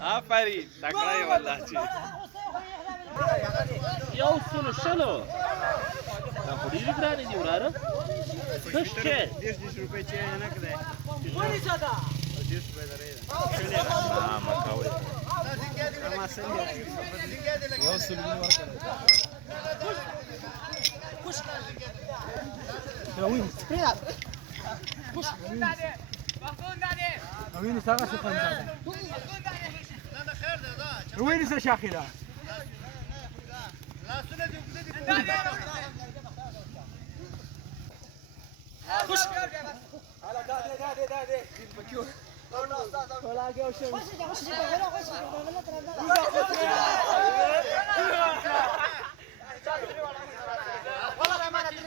Afari, taklaya vallahi. يوصل الشلو تاخذ لي براني دي وراره تشكي 10 रुपये चाहिए ना कदे وين زادا 10 रुपये दे रहे Ah, Macau. ما سنجي يوصل بالورقة وين وين ساقا سخن زادا وين سشاخيرا خش على دادي بكيو ولا جو شو والله ما ندري